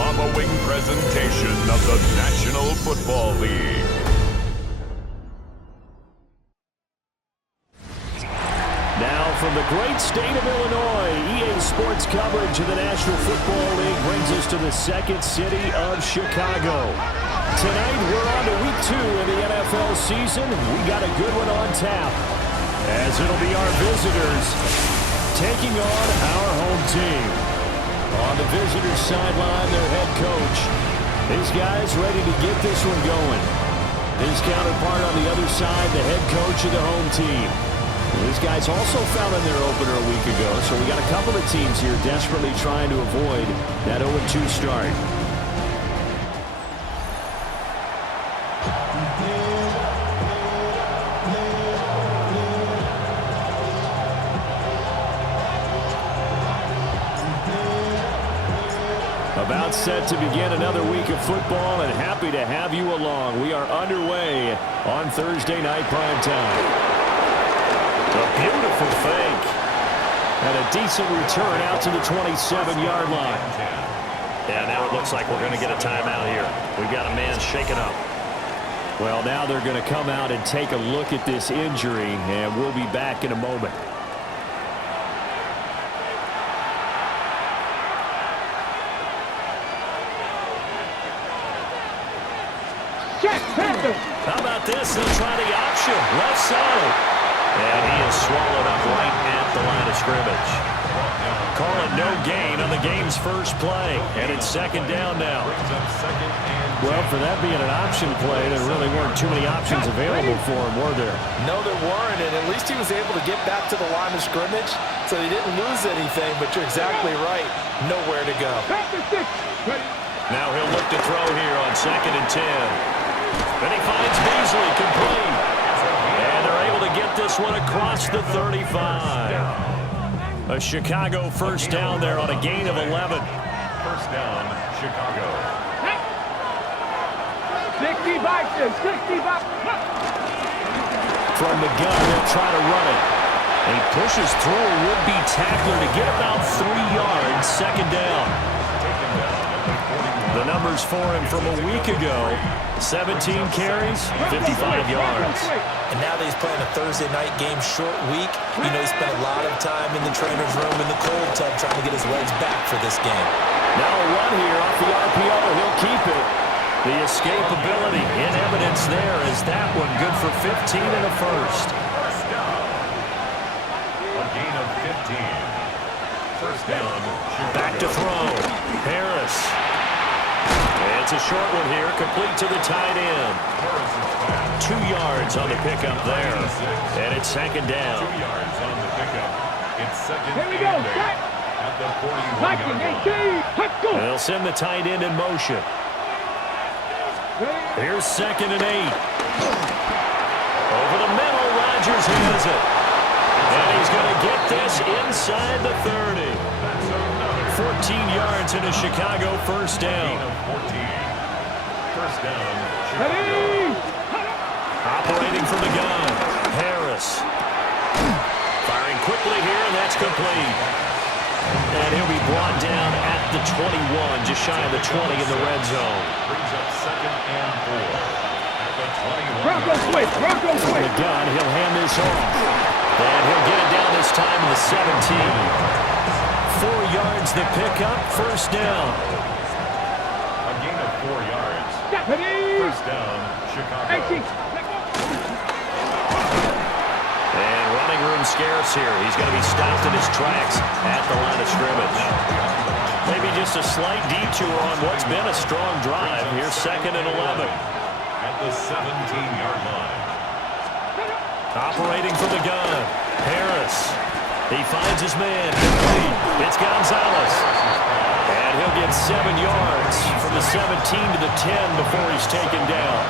following presentation of the National Football League. Now from the great state of Illinois, EA Sports coverage of the National Football League brings us to the second city of Chicago. Tonight we're on to week 2 of the NFL season. We got a good one on tap, as it'll be our visitors taking on our home team. On the visitors' sideline, their head coach. These guys ready to get this one going. His counterpart on the other side, the head coach of the home team. These guys also found in their opener a week ago, so we got a couple of teams here desperately trying to avoid that 0-2 start. About set to begin another week of football, and happy to have you along. We are underway on Thursday night primetime. A beautiful fake. And a decent return out to the 27-yard line. Yeah, now it looks like we're going to get a timeout here. We've got a man shaken up. Well, now they're going to come out and take a look at this injury, and we'll be back in a moment. How about this? They'll try the option. Left side. And he is swallowed up right at the line of scrimmage. Call it no gain on the game's first play. And it's second down now. Well, for that being an option play, there really weren't too many options available for him, were there? No, there weren't, and at least he was able to get back to the line of scrimmage, so he didn't lose anything, but you're exactly right. Nowhere to go. Now he'll look to throw here on 2nd and 10. Then he finds Beasley complete. And they're able to get this one across the 35. A Chicago first down there on a gain of 11. First down, Chicago. 65. From the gun, they'll try to run it. He pushes through a would-be tackler to get about 3 yards, second down. The numbers for him from a week ago, 17 carries, 55 yards. And now that he's playing a Thursday night game, short week, you know he spent a lot of time in the trainer's room in the cold tub trying to get his legs back for this game. Now a run here off the RPO. He'll keep it. The escapability in evidence there is that one good for 15 and a first. First down. A gain of 15. First down, Chicago. Back to throw. Harris. It's a short one here, complete to the tight end. 2 yards on the pickup there. And it's second down. 2 yards on the pickup. It's second and 8 at the 41-yard line. They'll send the tight end in motion. Here's 2nd and 8. Over the middle, Rodgers has it. And he's going to get this inside the 30. 14 yards in a Chicago first down. First down, Chicago. Operating from the gun, Harris. Firing quickly here, and that's complete. And he'll be brought down at the 21, just shy of the 20 in the red zone. Brings up 2nd and 4 at the 21. Bronco switch. From the gun, he'll hand this off. And he'll get it down this time to the 17. 4 yards the pickup, first down. A gain of 4 yards. First down, Chicago. And running room scarce here. He's going to be stopped in his tracks at the line of scrimmage. Maybe just a slight detour on what's been a strong drive. Here's 2nd and 11. At the 17-yard line. Operating from the gun, Harris. He finds his man. It's Gonzalez. And he'll get 7 yards from the 17 to the 10 before he's taken down.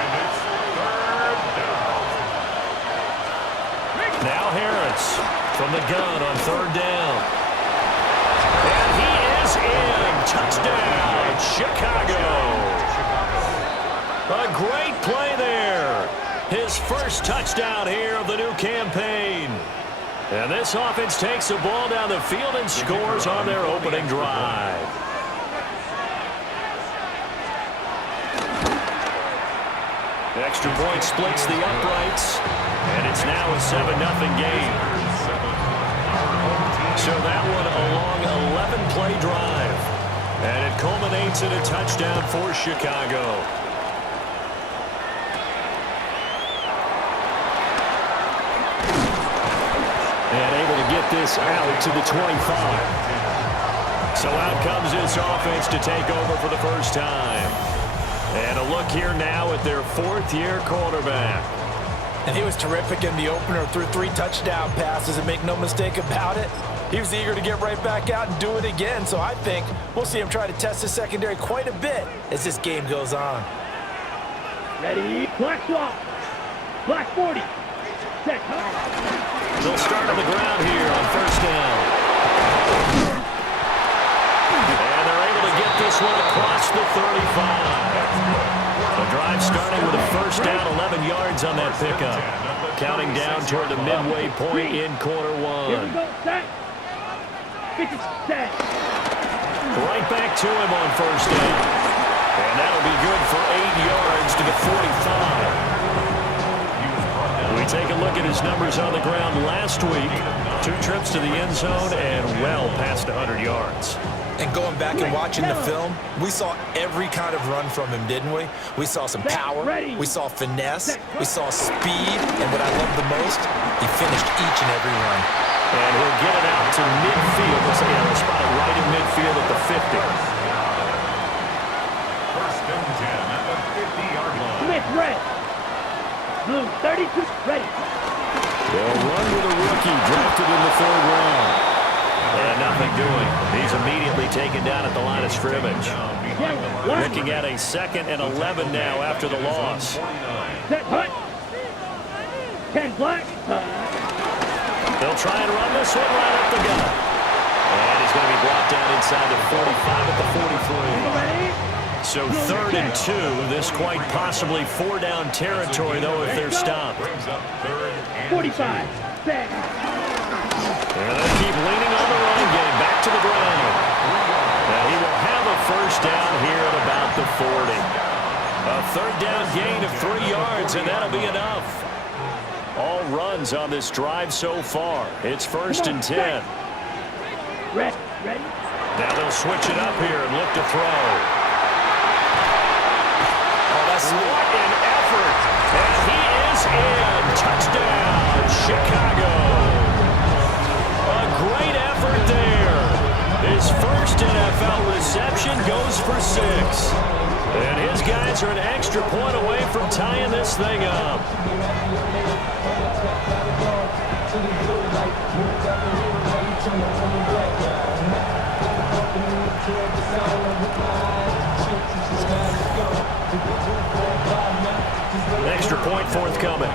And it's 3rd down. Now Harris from the gun on 3rd down. And he is in. Touchdown, Chicago. A great play there. His first touchdown here of the new campaign. And this offense takes the ball down the field and scores on their opening drive. Extra point splits the uprights, and it's now a 7-0 game. So that one a long 11-play drive, and it culminates in a touchdown for Chicago. And able to get this out to the 25. So out comes this offense to take over for the first time. And a look here now at their fourth-year quarterback. And he was terrific in the opener, threw 3 touchdown passes, and make no mistake about it, he was eager to get right back out and do it again. So I think we'll see him try to test the secondary quite a bit as this game goes on. Ready, black swap, black 40, set. They'll start on the ground here on first down. And they're able to get this one across the 35. The drive starting with a first down, 11 yards on that pickup. Counting down toward the midway point in quarter one. Here we go, set. Set. Right back to him on first down. And that'll be good for 8 yards to the 45. We take a look at his numbers on the ground last week. 2 trips to the end zone and well past 100 yards. And going back and watching the film, we saw every kind of run from him, didn't we? We saw some power, we saw finesse, we saw speed, and what I love the most, he finished each and every run. And he'll get it out to midfield. Looks like he'll spot it right in midfield at the 50. First and 10 at the 50-yard line. Smith, red. Blue, 32, ready. They'll run with a rookie drafted in the 3rd round. And nothing doing. He's immediately taken down at the line of scrimmage. Looking at a 2nd and 11 now after the loss. Set, hut. 10 black. They'll try and run this one right up the gut. And he's going to be brought down inside the 45 at the 43. So 3rd and 2. This quite possibly 4-down territory, though, if they're stopped. 45. Set. And they'll keep leaning on the running game. Back to the ground. Now he will have a first down here at about the 40. A 3rd down gain of 3 yards, and that'll be enough. All runs on this drive so far. It's 1st and 10. Ready. Now they'll switch it up here and look to throw. Oh, that's What an effort. And he is in. Touchdown, Chicago. A great effort there. His first NFL reception goes for 6. And his guys are an extra point away from tying this thing up. An extra point forthcoming.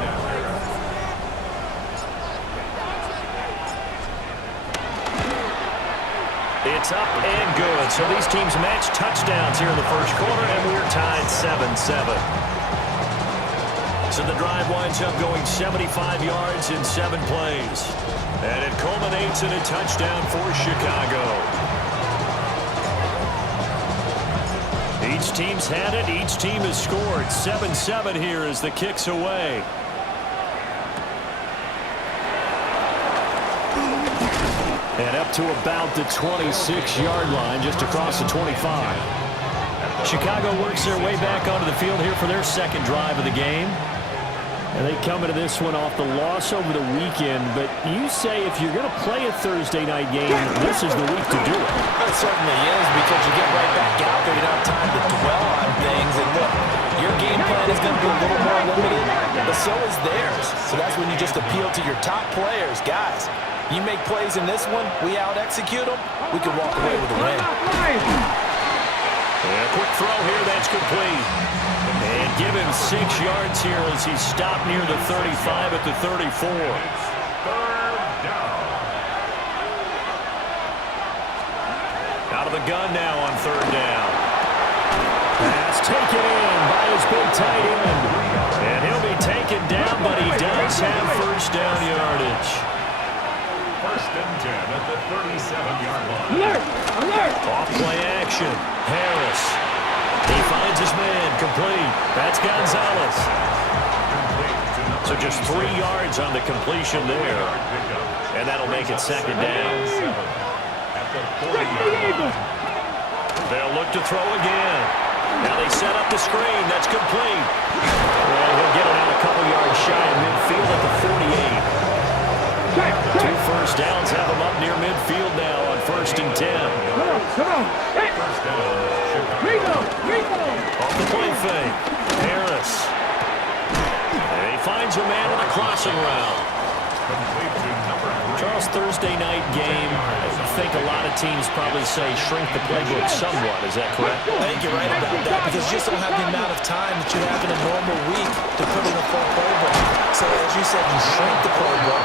It's up and good. So these teams match touchdowns here in the first quarter, and we're tied 7-7. So the drive winds up going 75 yards in 7 plays. And it culminates in a touchdown for Chicago. Each team's had it. Each team has scored. 7-7 here as the kick's away. And up to about the 26-yard line, just across the 25. Chicago works their way back onto the field here for their 2nd drive of the game. And they come into this one off the loss over the weekend. But you say if you're going to play a Thursday night game, this is the week to do it. It certainly is, because you get right back out there. You don't have time to dwell on things. And look, your game plan is going to be a little more limited, but so is theirs. So that's when you just appeal to your top players. Guys, you make plays in this one, we out-execute them, we can walk away with a win. And a quick throw here, that's complete. And give him 6 yards here as he's stopped near the 35 at the 34. 3rd down. Out of the gun now on 3rd down. Pass taken in by his big tight end. And he'll be taken down, but he does have first down yardage. 1st and 10 at the 37-yard line. Alert! Alert! Off play action. Harris. He finds his man, complete. That's Gonzalez. So just 3 yards on the completion there. And that'll make it second down. They'll look to throw again. Now they set up the screen. That's complete. Well, he'll get it out a couple yards shy of midfield at the 48. 2 first downs have him up near midfield now on 1st and 10. Come on. Hey. First down, Chicago. Off the play fake. Harris. And he finds a man on a crossing route. Complete to number 3. Charles, Thursday night game, I think a lot of teams probably say shrink the playbook somewhat. Is that correct? I think you're right about that because you just don't have the amount of time that you have in a normal week to put in a full playbook. So as you said, you shrink the playbook,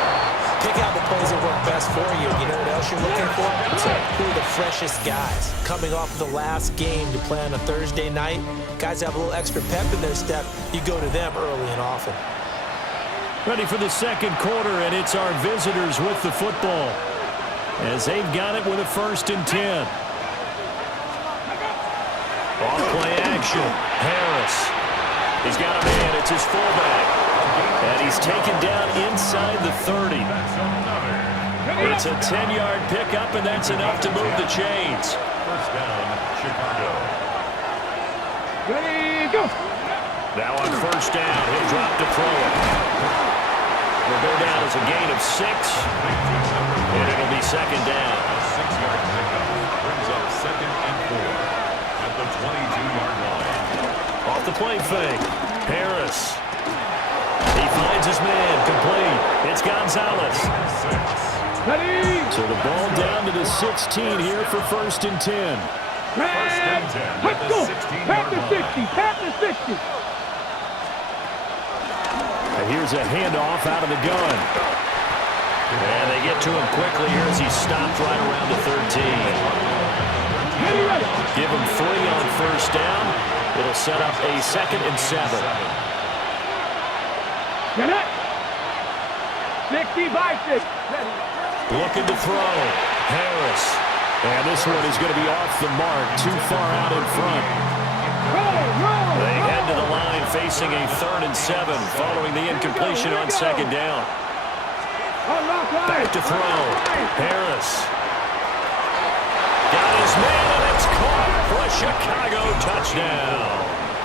pick out the plays that work best for you. You know what else you're looking for? So who are the freshest guys coming off of the last game to play on a Thursday night? Guys have a little extra pep in their step. You go to them early and often. Ready for the second quarter, and it's our visitors with the football as they've got it with a 1st and 10. Off play action. Harris. He's got a man. It's his fullback. And he's taken down inside the 30. It's a 10-yard pickup, and that's enough to move the chains. First down, Chicago. Ready, go. Now on 1st down, he'll drop to throw it. Will go down as a gain of 6, and it'll be second down. A 6-yard pickup brings up 2nd and 4 at the 22-yard line. Off the play fake. Harris. He finds his man, complete. It's Gonzalez. Ready. So the ball down to the 16 here for 1st and 10. First and 10 at the 16-yard line. Pat the 60. Here's a handoff out of the gun. And they get to him quickly here as he stopped right around the 13. Give him 3 on 1st down. It'll set up a 2nd and 7. Get it. 60 by 6. Looking to throw. Harris. And this one is going to be off the mark, too far out in front. They head to the line facing a 3rd and 7 following the incompletion on 2nd down. Back to throw. Harris. Got his man, and it's caught for a Chicago touchdown.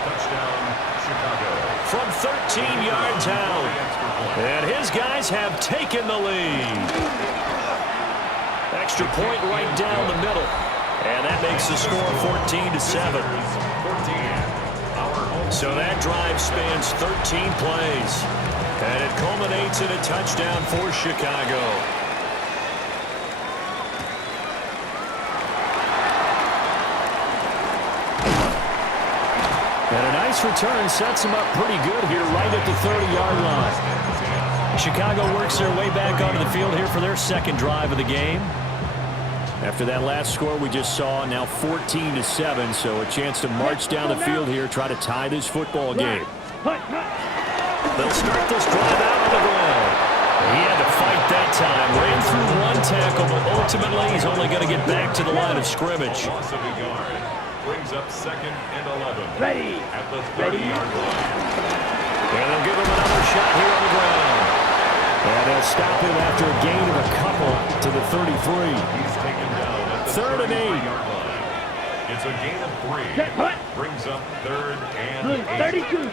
Touchdown, Chicago. From 13 yards out. And his guys have taken the lead. Extra point right down the middle. And that makes the score 14-7. So that drive spans 13 plays. And it culminates in a touchdown for Chicago. And a nice return sets them up pretty good here right at the 30-yard line. Chicago works their way back onto the field here for their 2nd drive of the game. After that last score we just saw, now 14-7, so a chance to march down the field here, try to tie this football game. They'll start this drive out on the ground. He had to fight that time. Ran through 1 tackle, but ultimately he's only going to get back to the line of scrimmage. Loss of a yard brings up 2nd and 11. Ready. At the 30-yard line. And they'll give him another shot here on the ground. And they'll stop him after a gain of a couple to the 33. He's taken down at the 3rd and 8. 30-yard line. It's a gain of 3. Brings up 3rd and 8. 32.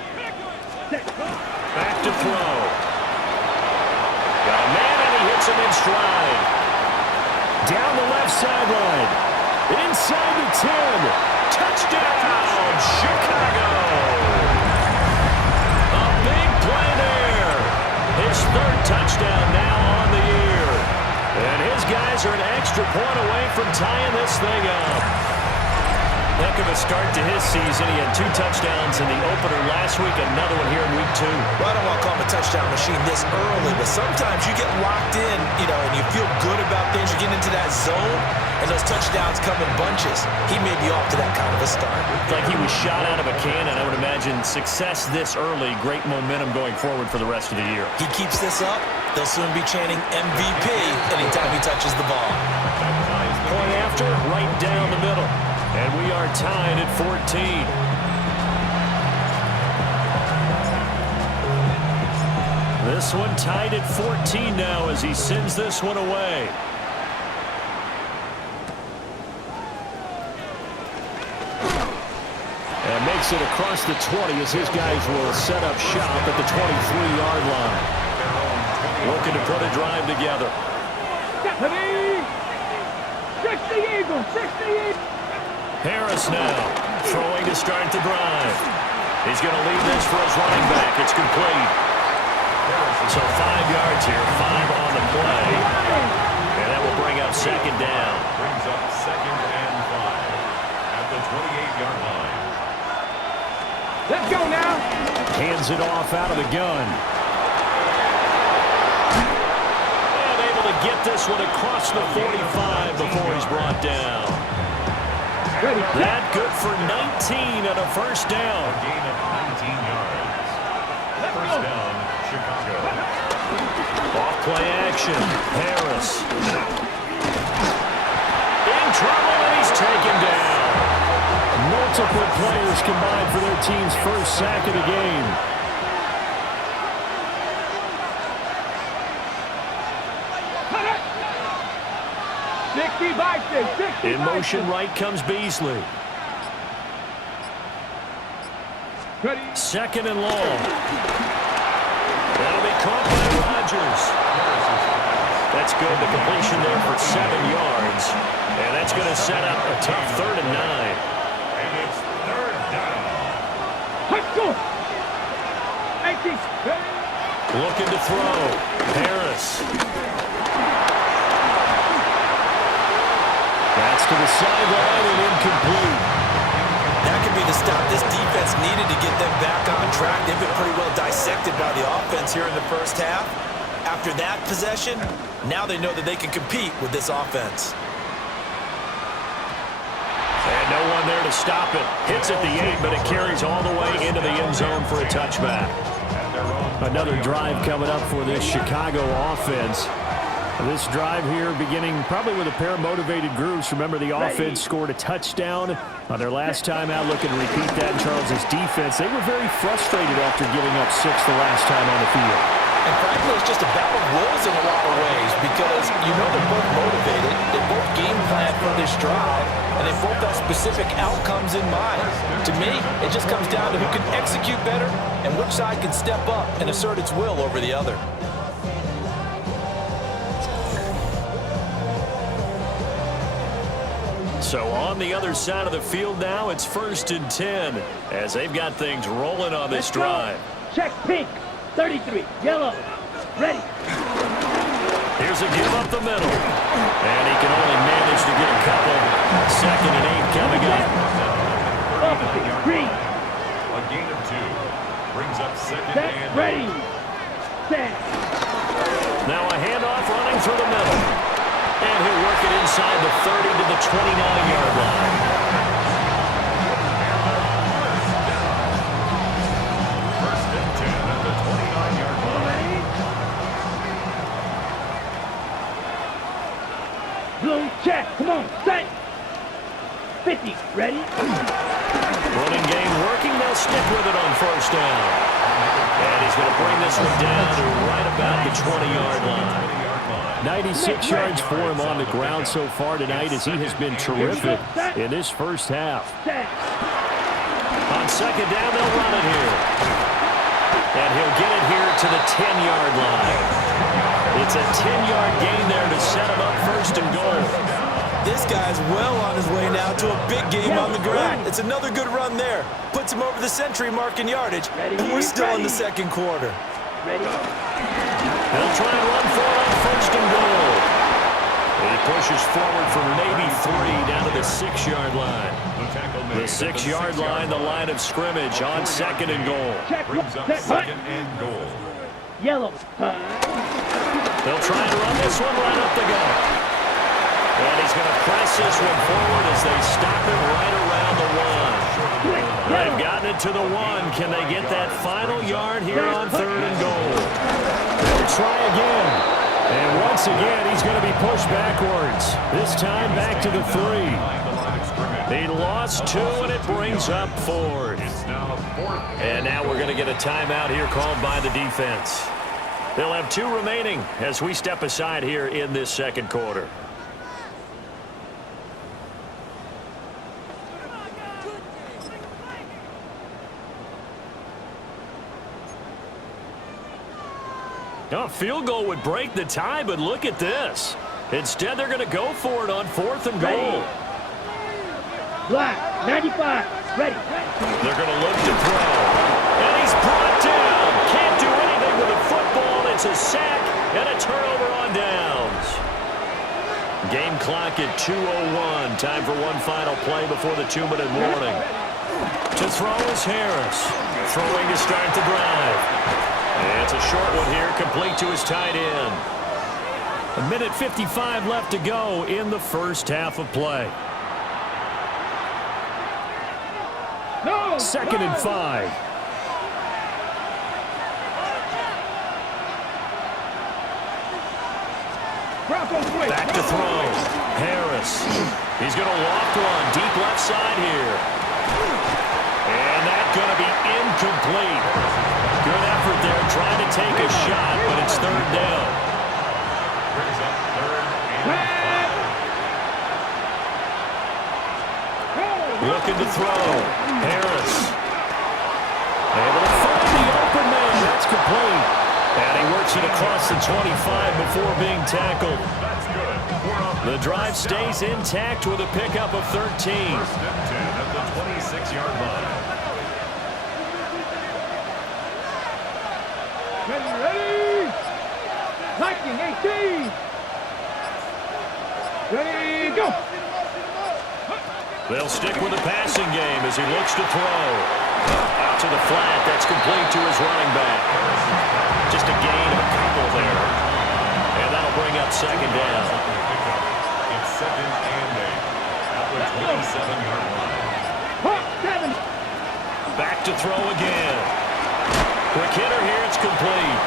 Back to throw. Got a man, and he hits him in stride. Down the left sideline. Inside the 10. Touchdown, Chicago. A big play there. His 3rd touchdown now on the year. And his guys are an extra point away from tying this thing up. Heck of a start to his season. He had 2 touchdowns in the opener last week, another one here in week 2. Well, I don't want to call him a touchdown machine this early, but sometimes you get locked in, and you feel good about things. You get into that zone, and those touchdowns come in bunches. He may be off to that kind of a start. Like he was shot out of a cannon. I would imagine success this early, great momentum going forward for the rest of the year. He keeps this up, they'll soon be chanting MVP anytime he touches the ball. Point after, right down the middle. And we are tied at 14. This one tied at 14 now as he sends this one away. And makes it across the 20 as his guys will set up shop at the 23-yard line. Looking to put a drive together. 60 Eagles, 60 Eagles. Harris now throwing to start the drive. He's going to leave this for his running back. It's complete. So 5 yards here, 5 on the play. And that will bring up second down. Brings up 2nd and 5 at the 28-yard line. Let's go now. Hands it off out of the gun. And able to get this one across the 45 before he's brought down. That good for 19 and a first down. A gain of 19 yards. First down, Chicago. Off play action. Harris. In trouble, and he's taken down. Multiple players combined for their team's first sack of the game. In motion right comes Beasley. Second and long. That'll be caught by Rodgers. That's good. The completion there for 7 yards. And that's going to set up a tough 3rd and 9. And it's 3rd down. Let's go. Looking to throw. Harris. That's to the sideline and incomplete. That could be the stop this defense needed to get them back on track. They've been pretty well dissected by the offense here in the first half. After that possession, now they know that they can compete with this offense. And no one there to stop it. Hits at the 8, but it carries all the way into the end zone for a touchback. Another drive coming up for this Chicago offense. This drive here beginning probably with a pair of motivated groups. Remember, the offense scored a touchdown on their last time out. Looking to repeat that in Charles's defense. They were very frustrated after giving up 6 the last time on the field. And frankly, it's just a battle of wills in a lot of ways because you know they're both motivated. They both game plan for this drive, and they both have specific outcomes in mind. To me, it just comes down to who can execute better and which side can step up and assert its will over the other. So on the other side of the field now, it's 1st and 10 as they've got things rolling on this drive. Check pink, 33, yellow, ready. Here's a give up the middle. And he can only manage to get a couple. 2nd and 8 coming up. Green. A gain of 2. Brings up 2nd and 8. Ready. Set. Now a handoff running through the middle. And he'll work it inside the 30 to the 29-yard line. First and 10 at the 29-yard line. Blue check. Come on. Set. 50. Ready. Running game working. They'll stick with it on first down. And he's going to bring this one down to right about the 20-yard line. 96 yards for him on the ground so far tonight as he has been terrific in this first half. On second down, they'll run it here. And he'll get it here to the 10-yard line. It's a 10-yard gain there to set him up 1st and goal. This guy's well on his way now to a big game on the ground. It's another good run there. Puts him over the century mark in yardage. And we're still in the second quarter. Ready. They'll try and run for it on 1st and goal. He pushes forward from maybe 3 down to the 6-yard line. The 6-yard line, the line of scrimmage on 2nd and goal. Brings up 2nd and goal. Yellow. They'll try and run this one right up the gut. And he's going to press this one forward as they stop him right around the 1. They've gotten it to the 1. Can they get that final yard here on 3rd and goal? They'll try again. And once again, he's going to be pushed backwards. This time back to the 3. He lost 2, and it brings up 4th. And now we're going to get a timeout here called by the defense. They'll have 2 remaining as we step aside here in this second quarter. A field goal would break the tie, but look at this. Instead, they're going to go for it on 4th and goal. Black, 95, ready. They're going to look to throw. And he's brought down. Can't do anything with a football. It's a sack and a turnover on downs. Game clock at 2:01. Time for one final play before the 2-minute warning. To throw is Harris. Throwing to start the drive. It's a short one here, complete to his tight end. 1:55 left to go in the first half of play. No, 2nd and 5. Back to throw. Harris. He's going to loft one deep left side here. And that's going to be incomplete. Good effort there trying to take a shot, but it's 3rd down. Brings up 3rd and 5. Looking to throw. Harris. Able to find the open man. That's complete. And he works it across the 25 before being tackled. That's good. The drive stays intact with a pickup of 13. 1st and 10 at the 26-yard line. ready. Liking 18. Ready, go. They'll stick with the passing game as he looks to throw. Out to the flat. That's complete to his running back. Just a gain of a couple there. And that'll bring up 2nd down. It's 2nd and 8 at the 27-yard line. 7. Back to throw again. Quick hitter here. It's complete.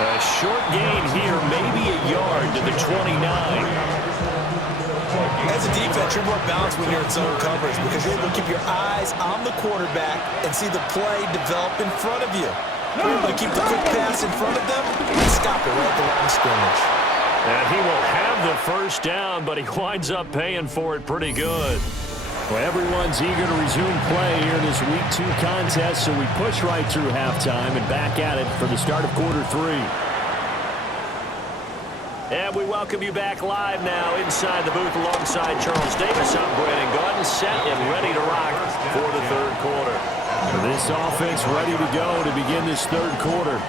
A short gain here, maybe a yard to the 29. As a defense, you're more balanced when you're in zone coverage because you're able to keep your eyes on the quarterback and see the play develop in front of you. You're able to keep the quick pass in front of them and stop it right at the line of scrimmage. And he will have the first down, but he winds up paying for it pretty good. Well, everyone's eager to resume play here in this Week 2 contest, so we push right through halftime and back at it for the start of quarter 3. And we welcome you back live now inside the booth alongside Charles Davis. I'm Brandon Gordon, set and ready to rock for the 3rd quarter. This offense ready to go to begin this 3rd quarter.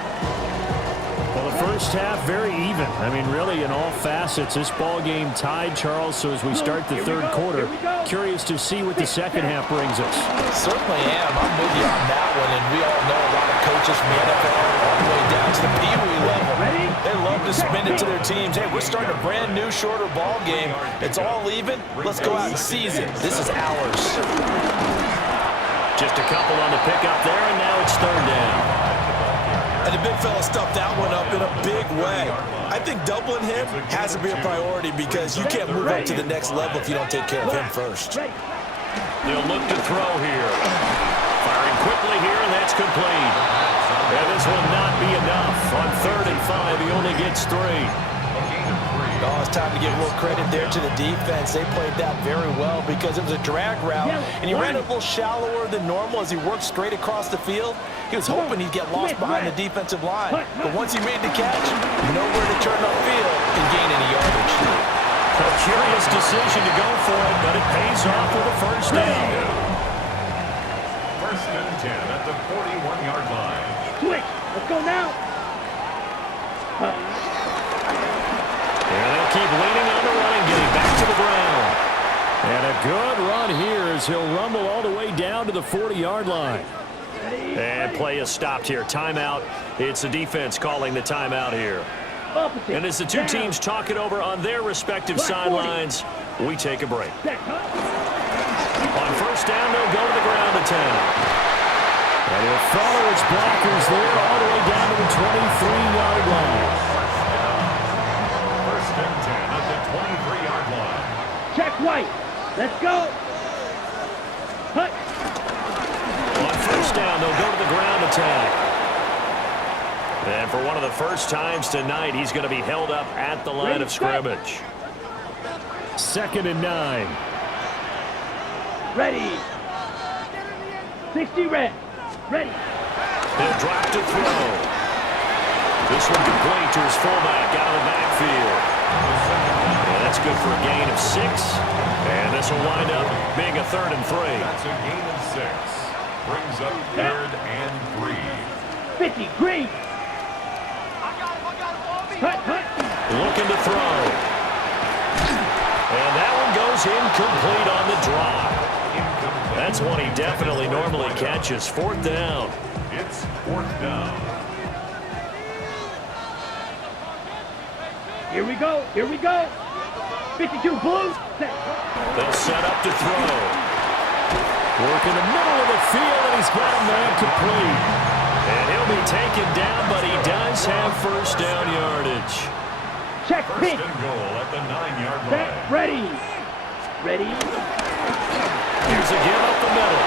Well, the first half very even. I mean, really in all facets. This ball game tied, Charles, so as we start the 3rd quarter, curious to see what the second half brings us. Certainly am. I'm with you on that one, and we all know a lot of coaches from the NFL all the way down to the Pee Wee level. They love to spin it to their teams. Hey, we're starting a brand new, shorter ball game. It's all even. Let's go out and seize it. This is ours. Just a couple on the pickup there, and now it's 3rd down. And the big fella stuffed that one up in a big way. I think doubling him has to be a priority because you can't move up to the next level if you don't take care of him first. They'll look to throw here. Firing quickly here, and that's complete. And this will not be enough. On 3rd and 5, he only gets 3. Oh, it's time to give a little credit there to the defense. They played that very well because it was a drag route, and he ran it a little shallower than normal as he worked straight across the field. He was hoping he'd get lost behind the defensive line, but once he made the catch, nowhere to turn upfield and gain any yardage. A curious decision to go for it, but it pays off with a first down. 1st and 10 at the 41-yard line. Switch. Let's go now. And they'll keep leaning on the running game. Back to the ground. And a good run here as he'll rumble all the way down to the 40-yard line. And play is stopped here. Timeout. It's the defense calling the timeout here. And as the two teams talk it over on their respective sidelines, we take a break. On first down, they'll go to the ground attack. And he'll follow its blockers there all the way down to the 23-yard line. 1st and 10 at the 23-yard line. Check White. Let's go. Hut. On first down, they'll go to the ground attack. And for one of the first times tonight, he's going to be held up at the line of scrimmage. 2nd and 9. Ready. 60 red. Ready. He'll drop to throw. This one complete to his fullback out of the backfield. And that's good for a gain of 6. And this will wind up being a 3rd and 3. That's a gain of 6. Brings up 3rd and 3. 50 green. Looking to throw. And that one goes incomplete on the drop. That's one he definitely normally catches. 4th down. It's 4th down. Here we go. Here we go. 52 blue. They'll set up to throw. Work in the middle of the field, and he's got a man complete. And he'll be taken down, but he does have 1st down yardage. Check pink. 1st and goal at the 9-yard Set. line. Ready. Ready. Here's a give up the middle.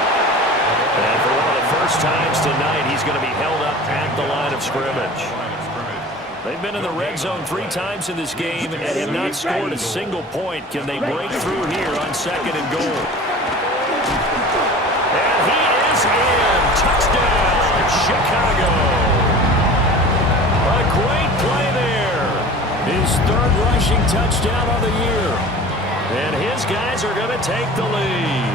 And for one of the first times tonight, he's going to be held up at the line of scrimmage. They've been in the red zone 3 times in this game and have not scored a single point. Can they break through here on 2nd and goal? And he is in. Touchdown, Chicago. A great play there. His 3rd rushing touchdown of the year. And his guys are going to take the lead.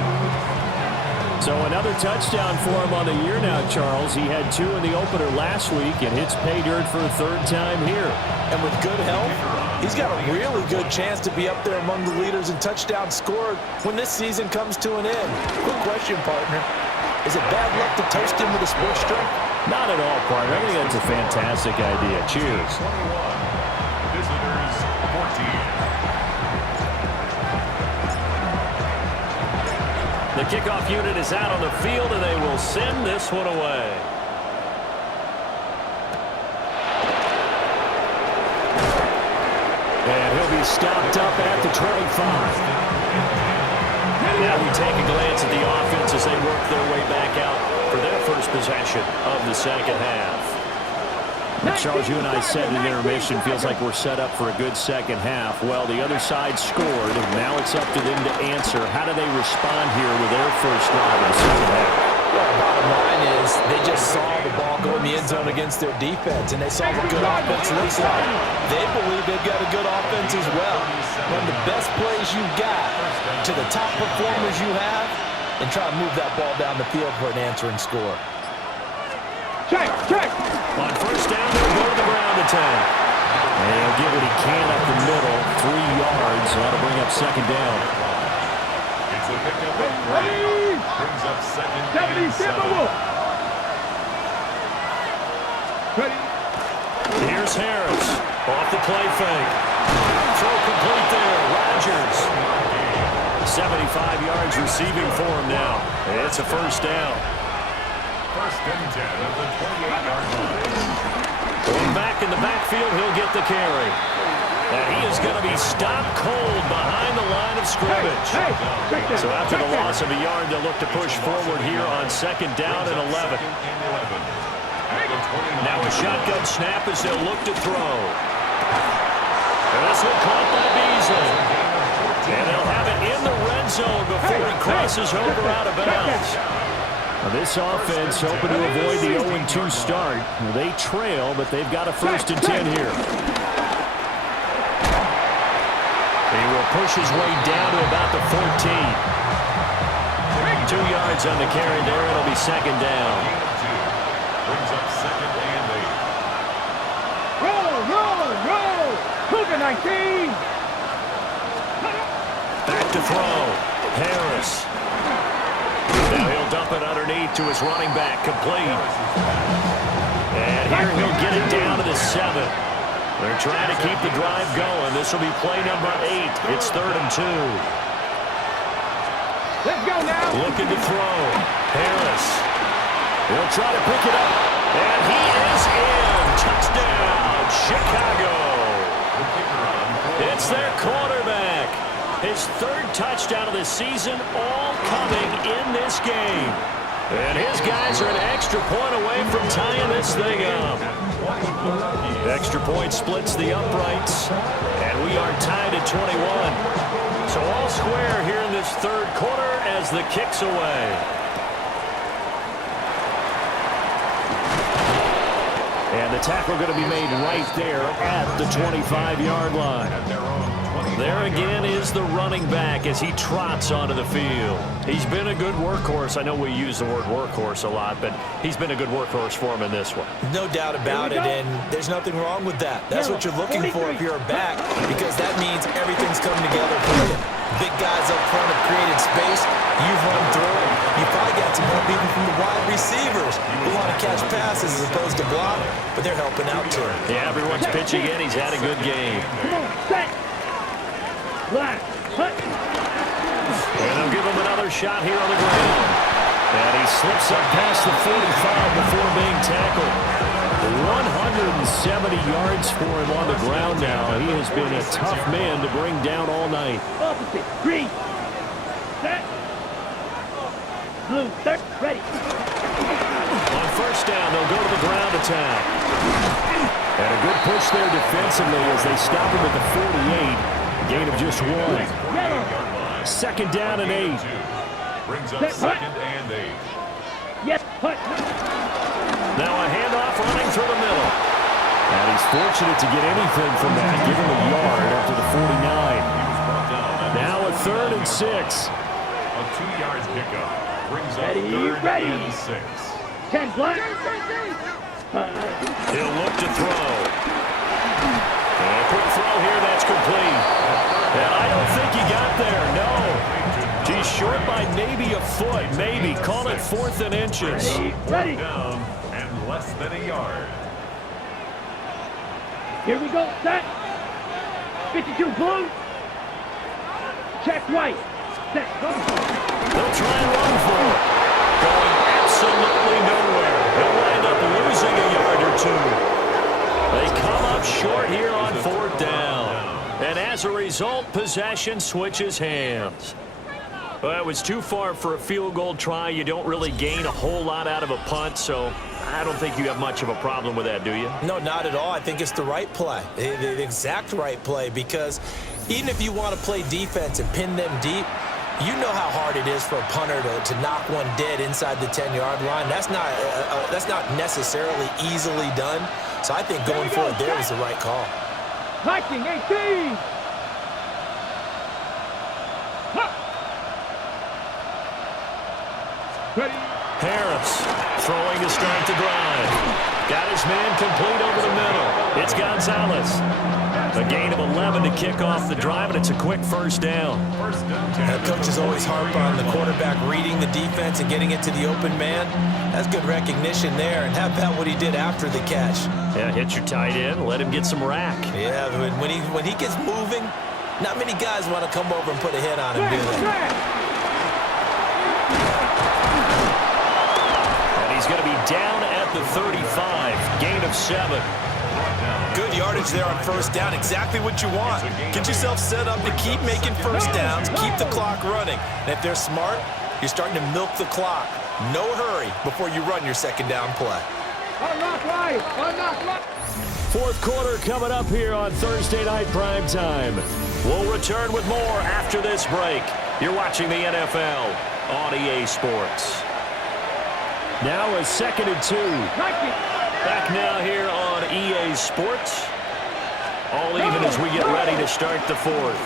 So another touchdown for him on the year now, Charles. He had 2 in the opener last week and hits pay dirt for a 3rd time here. And with good health, he's got a really good chance to be up there among the leaders in touchdowns scored when this season comes to an end. Quick question, partner. Is it bad luck to toast him with a sports drink? Not at all, partner. I think that's a fantastic idea. Cheers. 21. Visitors 14. The kickoff unit is out on the field, and they will send this one away. And he'll be stopped up at the 25. Now we take a glance at the offense as they work their way back out for their first possession of the 2nd half. Charles, you and I said in intermission, feels like we're set up for a good 2nd half. Well, the other side scored, and now it's up to them to answer. How do they respond here with their first drive in the 2nd half? Well, bottom line is they just saw the ball go in the end zone against their defense, and they saw what good offense looks like. They believe they've got a good offense as well. Run the best plays you've got to the top performers you have, and try to move that ball down the field for an answering score. Check. Check. On 1st down, they'll go to the ground attack. And he'll get what he can up the middle, 3 yards. That'll bring up 2nd down. It's a pickup of 3. Brings up 2nd and 7. Ready. Here's Harris. Off the play fake. Throw complete there. Rodgers. 75 yards receiving for him now. It's a 1st down. 1st and 10 at the 28-yard line. Going back in the backfield, he'll get the carry. And he is going to be stopped cold behind the line of scrimmage. So after the loss of a yard, they'll look to push forward here on 2nd down and 11. Now a shotgun snap as they'll look to throw. And this one caught by Beasley. And they'll have it in the red zone before he crosses over out of bounds. Now this offense hoping to avoid the 0-2 start. They trail, but they've got a 1st and 10 here. He will push his way down to about the 14. 2 yards on the carry there. It'll be 2nd down. Brings up 2nd and 8. Roll. Cougar 19. Back to throw. Harris. Now he'll dump it underneath to his running back, complete. And here he'll get it down to the 7. They're trying to keep the drive going. This will be play number 8. It's 3rd and 2. Let's go now. Looking to throw. Harris. He'll try to pick it up. And he is in. Touchdown, Chicago. It's their quarterback. His 3rd touchdown of the season, all coming in this game. And his guys are an extra point away from tying this thing up. Extra point splits the uprights, and we are tied at 21. So all square here in this third quarter as the kick's away. And the tackle going to be made right there at the 25-yard line. There again is the running back as he trots onto the field. He's been a good workhorse. I know we use the word workhorse a lot, but he's been a good workhorse for him in this one. No doubt about it, and there's nothing wrong with that. That's what you're looking for if you're a back, because that means everything's coming together for you. Big guys up front have created space. You've run through it. You probably got some help even from the wide receivers who want to catch passes as opposed to block, but they're helping out too. Yeah, everyone's pitching in. He's had a good game. Come on, set. Last. Hut. And they'll give him another shot here on the ground. And he slips up past the 45 before being tackled. 170 yards for him on the ground now. He has been a tough man to bring down all night. Opposite. Green. Set. Blue. Third. Ready. On first down, they'll go to the ground attack. And a good push there defensively as they stop him at the 48. Gain of just 1. Second down and 8. Brings up second and 8. Yes. Hut. Now a handoff running through the middle. And he's fortunate to get anything from that. Give him a yard after the 49. Now a 3rd and 6. A 2-yard pickup. Brings up Ready, 3rd ready. and 6. 10 black. He'll look to throw. And a quick throw here, that's complete. And I don't think he got there, no. He's short by maybe a foot, maybe. Call it 4th and inches. Ready. Down and less than a yard. Here we go. Set. 52 blue. Check right. Set. Go. They'll try and run for it. Going absolutely nowhere. He'll wind up losing a yard or 2. They come up short here on 4th down. And as a result, possession switches hands. Well, it was too far for a field goal try. You don't really gain a whole lot out of a punt, so I don't think you have much of a problem with that, do you? No, not at all. I think it's the right play, the exact right play, because even if you want to play defense and pin them deep, you know how hard it is for a punter to knock one dead inside the 10-yard line. That's not necessarily easily done. So I think going for it there was the right call. Hiking 18. Ready. Harris throwing to start the drive. Got his man complete over the middle. It's Gonzalez. A gain of 11 to kick off the drive, and it's a quick first down. That coach is always harp on the quarterback reading the defense and getting it to the open man. That's good recognition there, and how about what he did after the catch? Yeah, hit your tight end, let him get some rack. Yeah, when he gets moving, not many guys want to come over and put a hit on him, do they? And he's going to be down at the 35, gain of 7. Good yardage there on first down, exactly what you want. Get yourself set up to keep making first downs, keep the clock running. And if they're smart, you're starting to milk the clock. No hurry before you run your second down play. Fourth quarter coming up here on Thursday Night Primetime. We'll return with more after this break. You're watching the NFL on EA Sports. Now a 2nd and 2. Back now here on EA Sports. All even as we get ready to start the 4th.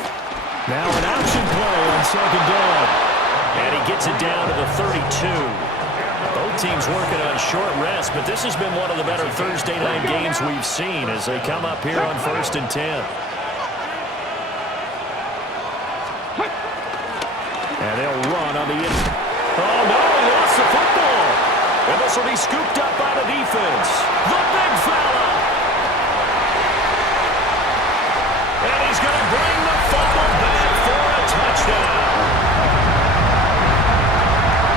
Now an option play on 2nd down. And he gets it down to the 32. Both teams working on short rest, but this has been one of the better Thursday night games we've seen as they come up here on 1st and 10. And they'll run on the Oh, no, he lost the football. And this will be scooped up by the defense. The big fella. And he's going to bring the fumble back for a touchdown.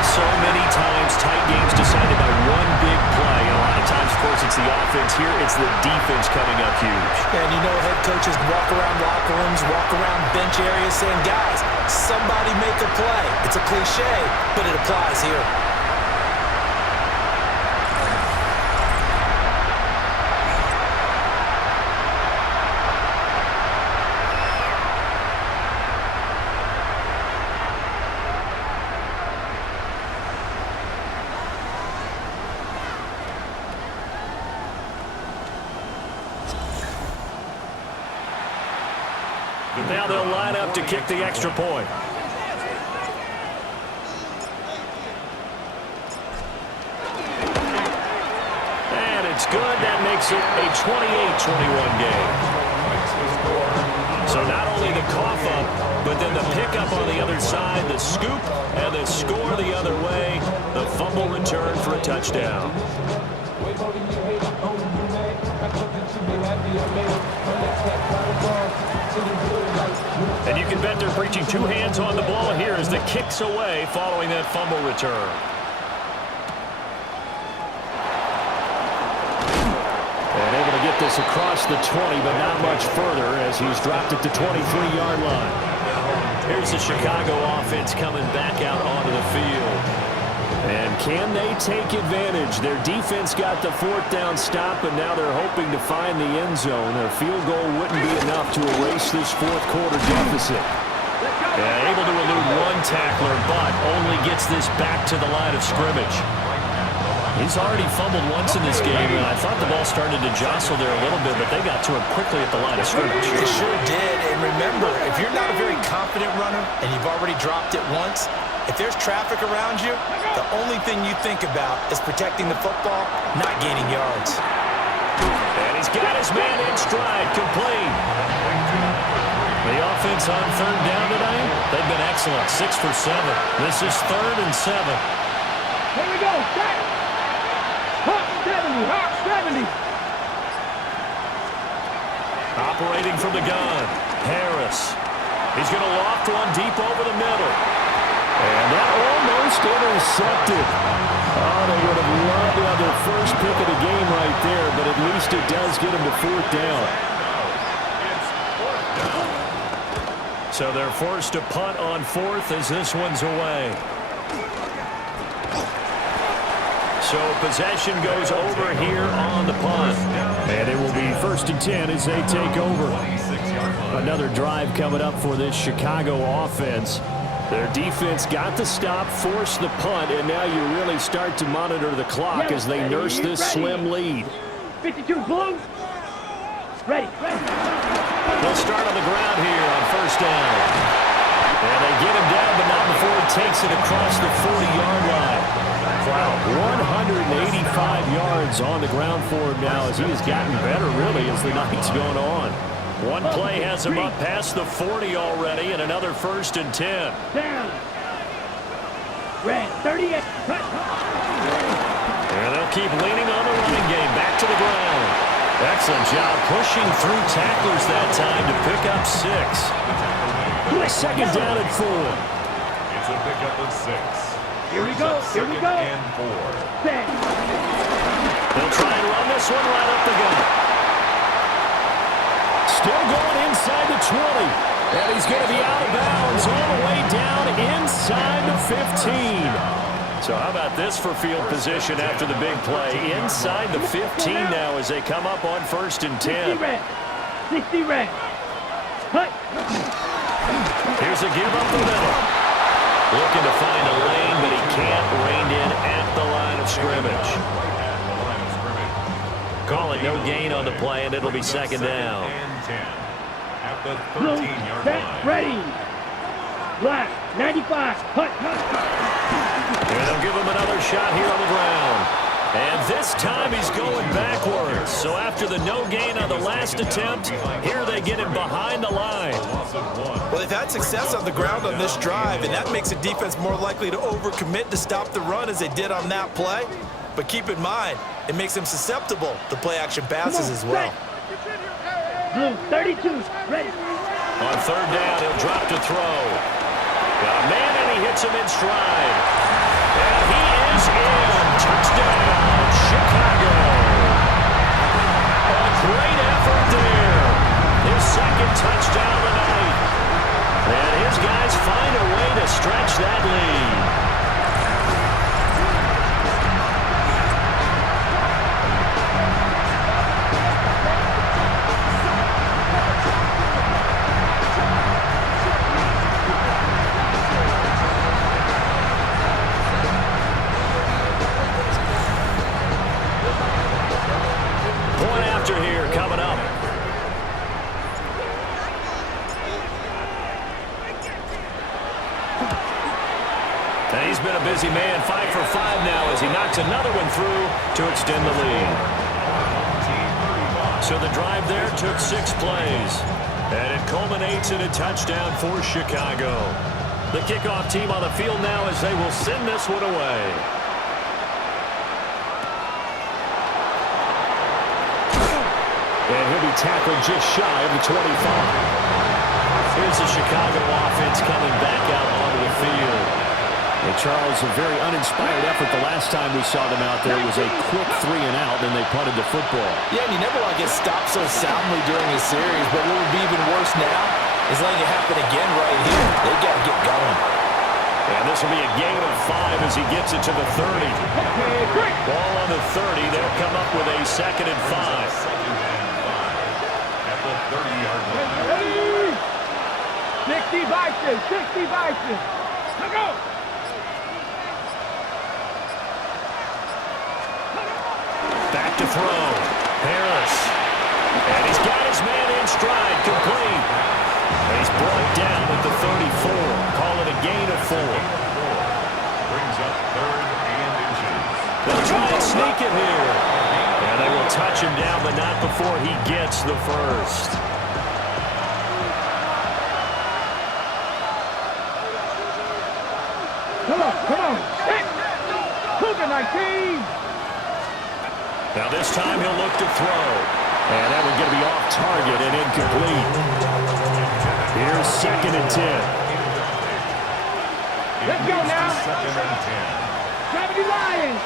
So many times, tight games decided by one big play. And a lot of times, of course, it's the offense. Here, it's the defense coming up huge. And you know, head coaches walk around locker rooms, walk around bench areas saying, guys, somebody make a play. It's a cliche, but it applies here. Now they'll line up to kick the extra point. And it's good. That makes it a 28-21 game. So not only the cough up, but then the pickup on the other side, the scoop, and the score the other way, the fumble return for a touchdown. And you can bet they're preaching two hands on the ball here as the kick's away following that fumble return. And able to get this across the 20, but not much further as he's dropped at the 23-yard line. Here's the Chicago offense coming back out onto the field. And can they take advantage? Their defense got the fourth down stop, and now they're hoping to find the end zone. A field goal wouldn't be enough to erase this fourth quarter deficit. Yeah, able to elude one tackler, but only gets this back to the line of scrimmage. He's already fumbled once in this game, and I thought the ball started to jostle there a little bit, but they got to him quickly at the line of scrimmage. They sure did, and remember, if you're not a very confident runner and you've already dropped it once, if there's traffic around you, the only thing you think about is protecting the football, not gaining yards. And he's got his man in stride, complete. The offense on third down tonight, they've been excellent, 6 for 7. This is 3rd and 7. Here we go, set. Hot 70, hot 70. Operating from the gun, Harris. He's going to loft one deep over the middle. And that almost intercepted. Oh, they would have loved to have their first pick of the game right there, but at least it does get them to 4th down. So they're forced to punt on 4th as this one's away. So possession goes over here on the punt. And it will be 1st and 10 as they take over. Another drive coming up for this Chicago offense. Their defense got the stop, forced the punt, and now you really start to monitor the clock as they nurse this slim lead. 52 blue. Ready. They'll start on the ground here on 1st down. And they get him down, but not before he takes it across the 40-yard line. Wow, 185 yards on the ground for him now as he has gotten better, really, as the night's gone on. One play has him up past the 40 already, and another 1st and 10. Down. Red, 38. And they'll keep leaning on the running game. Back to the ground. Excellent job pushing through tacklers that time to pick up 6. 2nd down and 4. It's a pickup of 6. Here we go. Here we go. And 4. Set. They'll try and run this one right up the gut. Still going inside the 20. And he's going to be out of bounds all the way down inside the 15. So how about this for field position after the big play? Inside the 15 now as they come up on 1st and 10. 60 red. 60 red. Cut. Here's a give up the middle. Looking to find a lane, but he can't rein in at the line of scrimmage. Call it no gain on the play, and it'll be 2nd down. At the 13-yard line. Ready. Black, 95. Cut. And they'll give him another shot here on the ground. And this time he's going backwards. So after the no gain on the last attempt, here they get him behind the line. Well, they've had success on the ground on this drive, and that makes a defense more likely to overcommit to stop the run as they did on that play. But keep in mind, it makes them susceptible to play-action passes as well. Blue, 32. Ready. On 3rd down, he'll drop to throw. Got a man, and he hits him in stride. And he is in. Touchdown, Chicago. A great effort there. His 2nd touchdown tonight. And his guys find a way to stretch that lead. And he's been a busy man, 5 for 5 now as he knocks another one through to extend the lead. So the drive there took 6 plays. And it culminates in a touchdown for Chicago. The kickoff team on the field now as they will send this one away. And he'll be tackled just shy of the 25. Here's the Chicago offense coming back out onto the field. And Charles, a very uninspired effort the last time we saw them out there was a quick 3 and out, and they punted the football. Yeah, and you never want to get stopped so soundly during a series, but what would be even worse now is letting it happen again right here. They got to get going. And this will be a gain of 5 as he gets it to the 30. Ball on the 30. They'll come up with a 2nd and 5. At the 30-yard line. 60 Vikings, 60 Vikings. Let's go. Back to throw. Harris. And he's got his man in stride, complete. And he's brought down at the 34. Call it a gain of 4. Brings up 3rd and inches. They'll try and sneak it here. And they will touch him down, but not before he gets the first. Come on. Cougar 19. Now this time he'll look to throw. And that one's going to be off target and incomplete. Here's 2nd and 10. Let's go now. 2nd and 10. 70 Lions.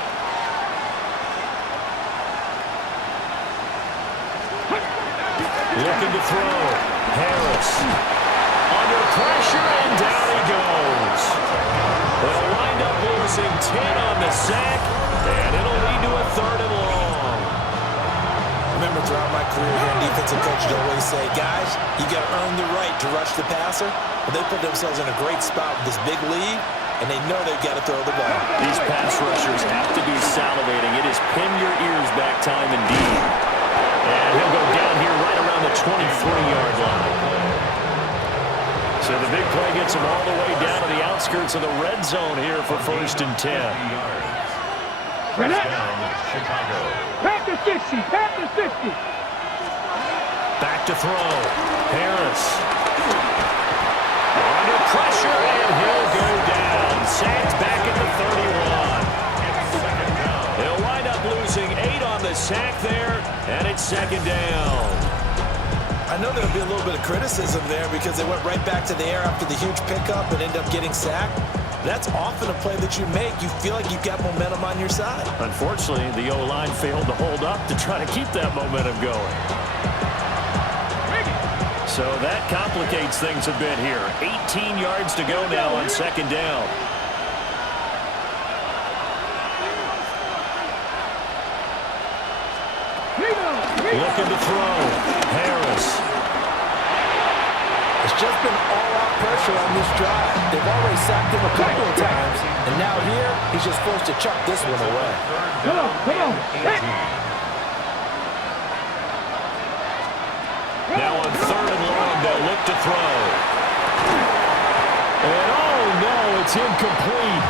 Looking to throw. Harris. Under pressure, and down he goes. They'll wind up losing 10 on the sack, and it'll lead to a 3rd and long. Remember, throughout my career here, defensive coaches always say, guys, you got to earn the right to rush the passer. But they put themselves in a great spot with this big lead, and they know they've got to throw the ball. These pass rushers have to be salivating. It is pin your ears back time indeed. And he'll go down here right around the 23-yard line. So the big play gets him all the way down to the outskirts of the red zone here for 1st and 10. Chicago. Back to 60. Back to throw. Harris. Under pressure, and he'll go down. Sacked back at the 31. They'll wind up losing 8 on the sack there, and it's 2nd down. I know there'll be a little bit of criticism there because they went right back to the air after the huge pickup and end up getting sacked. That's often a play that you make. You feel like you've got momentum on your side. Unfortunately, the O-line failed to hold up to try to keep that momentum going. So that complicates things a bit here. 18 yards to go now on 2nd down. Looking to throw. Harris. It's just been all-out pressure on this drive. They've already sacked him a couple of times, and now here, he's just forced to chuck this one away. Come on. Now on 3rd and long, they'll look to throw. And oh no, it's incomplete.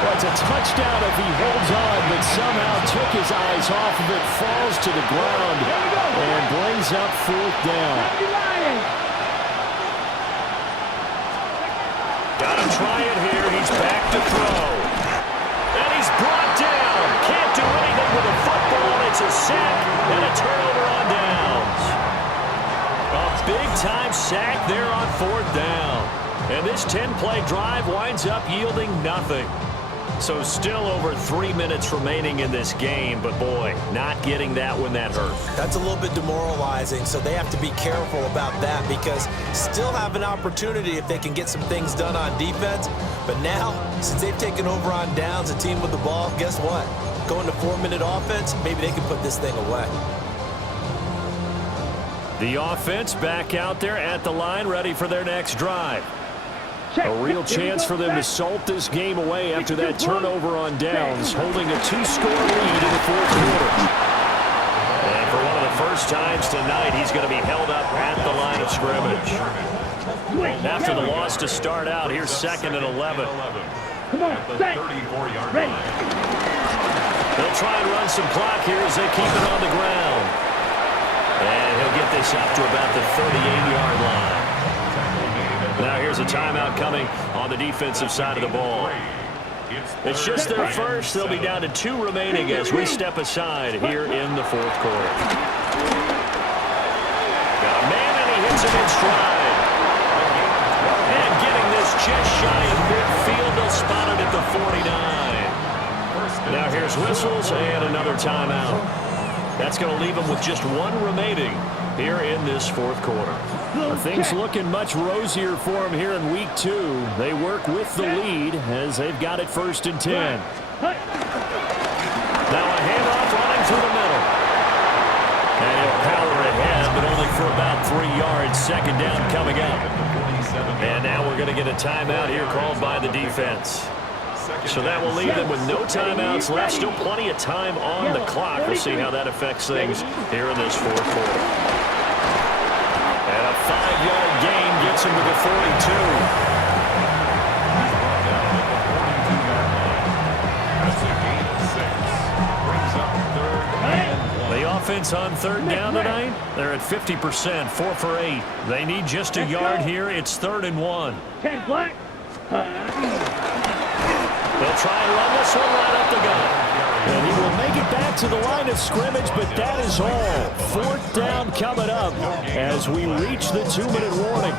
That's a touchdown if he holds on, but somehow took his eyes off of it, falls to the ground, and brings up 4th down. Gotta try it here. He's back to throw. And he's brought down. Can't do anything with the football. It's a sack and a turnover on downs. A big-time sack there on 4th down. And this 10-play drive winds up yielding nothing. So still over 3 minutes remaining in this game, but boy, not getting that when that hurt. That's a little bit demoralizing, so they have to be careful about that because still have an opportunity if they can get some things done on defense. But now, since they've taken over on downs, a team with the ball, guess what? Going to 4-minute offense, maybe they can put this thing away. The offense back out there at the line, ready for their next drive. A real chance for them to salt this game away after that turnover on downs, holding a 2-score lead in the 4th quarter. And for one of the first times tonight, he's going to be held up at the line of scrimmage. After the loss to start out, here's 2nd and 11. Come on, at the set. 34-yard Ready. line. They'll try and run some clock here as they keep it on the ground. And he'll get this up to about the 38-yard line. Now here's a timeout coming on the defensive side of the ball. It's just their first. They'll be down to 2 remaining as we step aside here in the fourth quarter. Got a man, and he hits him in stride. And getting this just shy of midfield, they'll spot it at the 49. Now here's whistles and another timeout. That's going to leave them with just 1 remaining here in this fourth quarter. Things looking much rosier for them here in week 2. They work with the lead as they've got it 1st and 10. Now a handoff running through the middle. And he'll power ahead, but only for about 3 yards. 2nd down coming up. And now we're going to get a timeout here called by the defense. So that will leave them with no timeouts left. Still plenty of time on the clock. We'll see how that affects things here in this fourth quarter. And a 5-yard gain gets him to the 42. The offense on 3rd down tonight, they're at 50%, 4 for 8. They need just a yard here. It's 3rd and 1. 10 black. They'll try and run this one right up the gut. And he will make it back to the line of scrimmage, but that is all. 4th down coming up as we reach the 2-minute warning.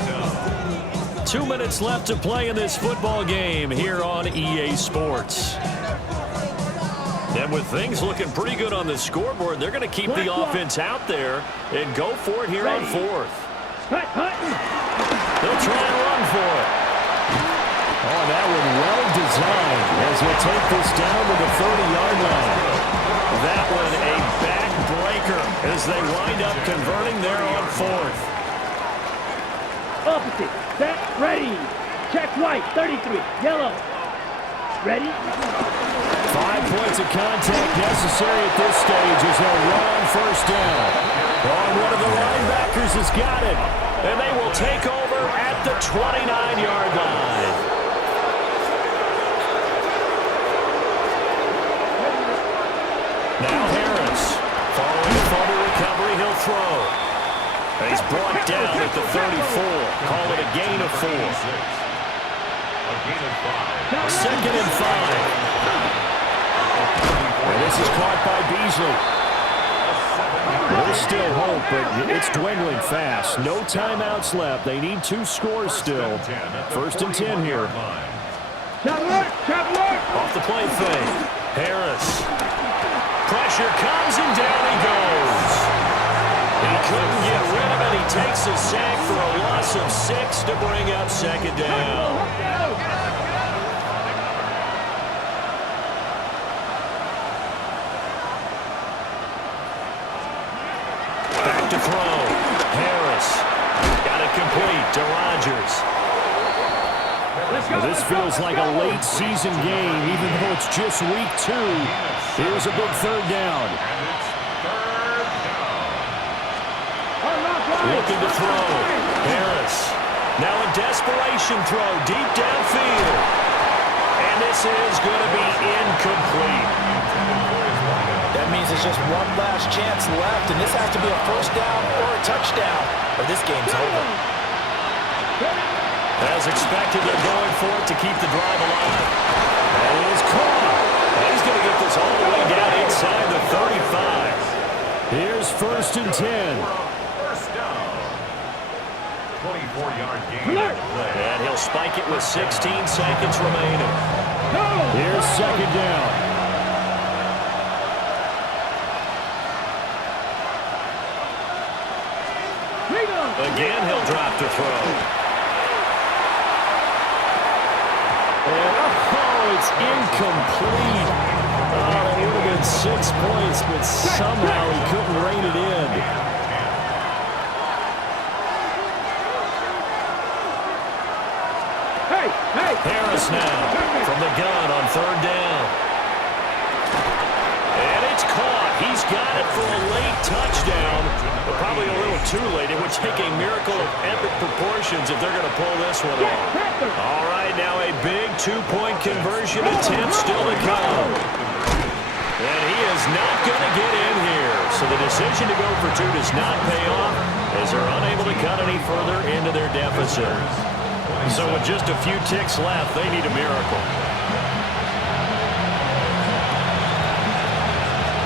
2 minutes left to play in this football game here on EA Sports. And with things looking pretty good on the scoreboard, they're going to keep the offense out there and go for it here on 4th. They'll try and run for it. Oh, that one well designed as he'll take this down to the 30-yard line. That one a backbreaker as they wind up converting there on 4th. Opposite. Set. Ready. Check white. 33. Yellow. Ready. 5 points of contact necessary at this stage as they'll run on 1st down. Oh, one of the linebackers has got it. And they will take over at the 29-yard line. Now Harris, following a fumble recovery, he'll throw. He's brought down at the 34. Call it a gain of 4. 2nd and 5. And this is caught by Beasley. There's still hope, but it's dwindling fast. No timeouts left. They need 2 scores still. 1st and 10 here. Off the play fake. Harris. Pressure comes and down he goes. He couldn't get rid of it. He takes a sack for a loss of 6 to bring up 2nd down. Back to throw. Harris. Got it complete to Rodgers. Well, this feels like a late season game, even though it's just week 2. Here's a big 3rd down. Looking to throw. Harris. Now a desperation throw deep downfield. And this is going to be incomplete. That means there's just one last chance left, and this has to be a 1st down or a touchdown, or this game's over. As expected, they're going for it to keep the drive alive. And it is caught. He's going to get this all the way down inside the 35. Here's 1st and 10. 24-yard gain. And he'll spike it with 16 seconds remaining. Here's 2nd down. Again, he'll drop to throw. And, oh, it's incomplete. Oh, that would have been 6 points, but somehow he couldn't rein it in. Harris now from the gun on 3rd down. And it's caught. He's got it for a late touchdown, but probably a little too late. It would take a miracle of epic proportions if they're going to pull this one off. All right, now a big two-point conversion attempt still to come. And he is not going to get in here. So the decision to go for two does not pay off as they're unable to cut any further into their deficit. So with just a few ticks left, they need a miracle.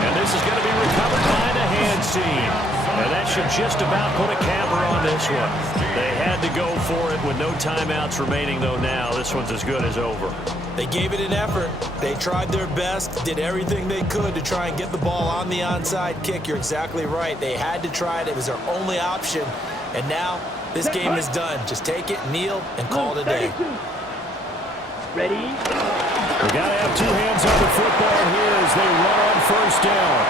And this is going to be recovered by the hands team. And that should just about put a capper on this one. They had to go for it with no timeouts remaining, though now. This one's as good as over. They gave it an effort. They tried their best, did everything they could to try and get the ball on the onside kick. You're exactly right. They had to try it. It was their only option. And now this game is done. Just take it, kneel, and call it a day. Ready? We got to have two hands on the football here as they run on first down.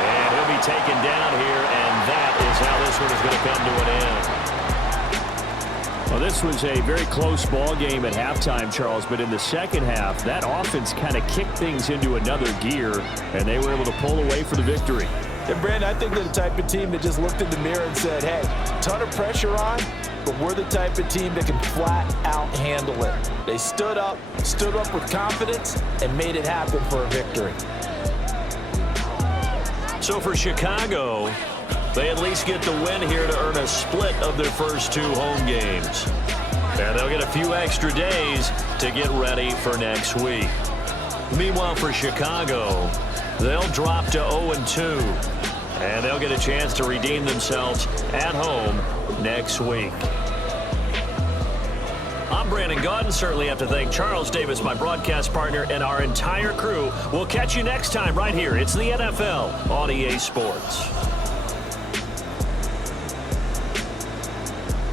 And he'll be taken down here, and that is how this one is going to come to an end. Well, this was a very close ball game at halftime, Charles, but in the second half, that offense kind of kicked things into another gear, and they were able to pull away for the victory. And, Brandon, I think they're the type of team that just looked in the mirror and said, hey, ton of pressure on, but we're the type of team that can flat out handle it. They stood up with confidence, and made it happen for a victory. So for Chicago, they at least get the win here to earn a split of their first two home games. And they'll get a few extra days to get ready for next week. Meanwhile, for Chicago, they'll drop to 0-2. And they'll get a chance to redeem themselves at home next week. I'm Brandon Gaudin. Certainly have to thank Charles Davis, my broadcast partner, and our entire crew. We'll catch you next time right here. It's the NFL on EA Sports.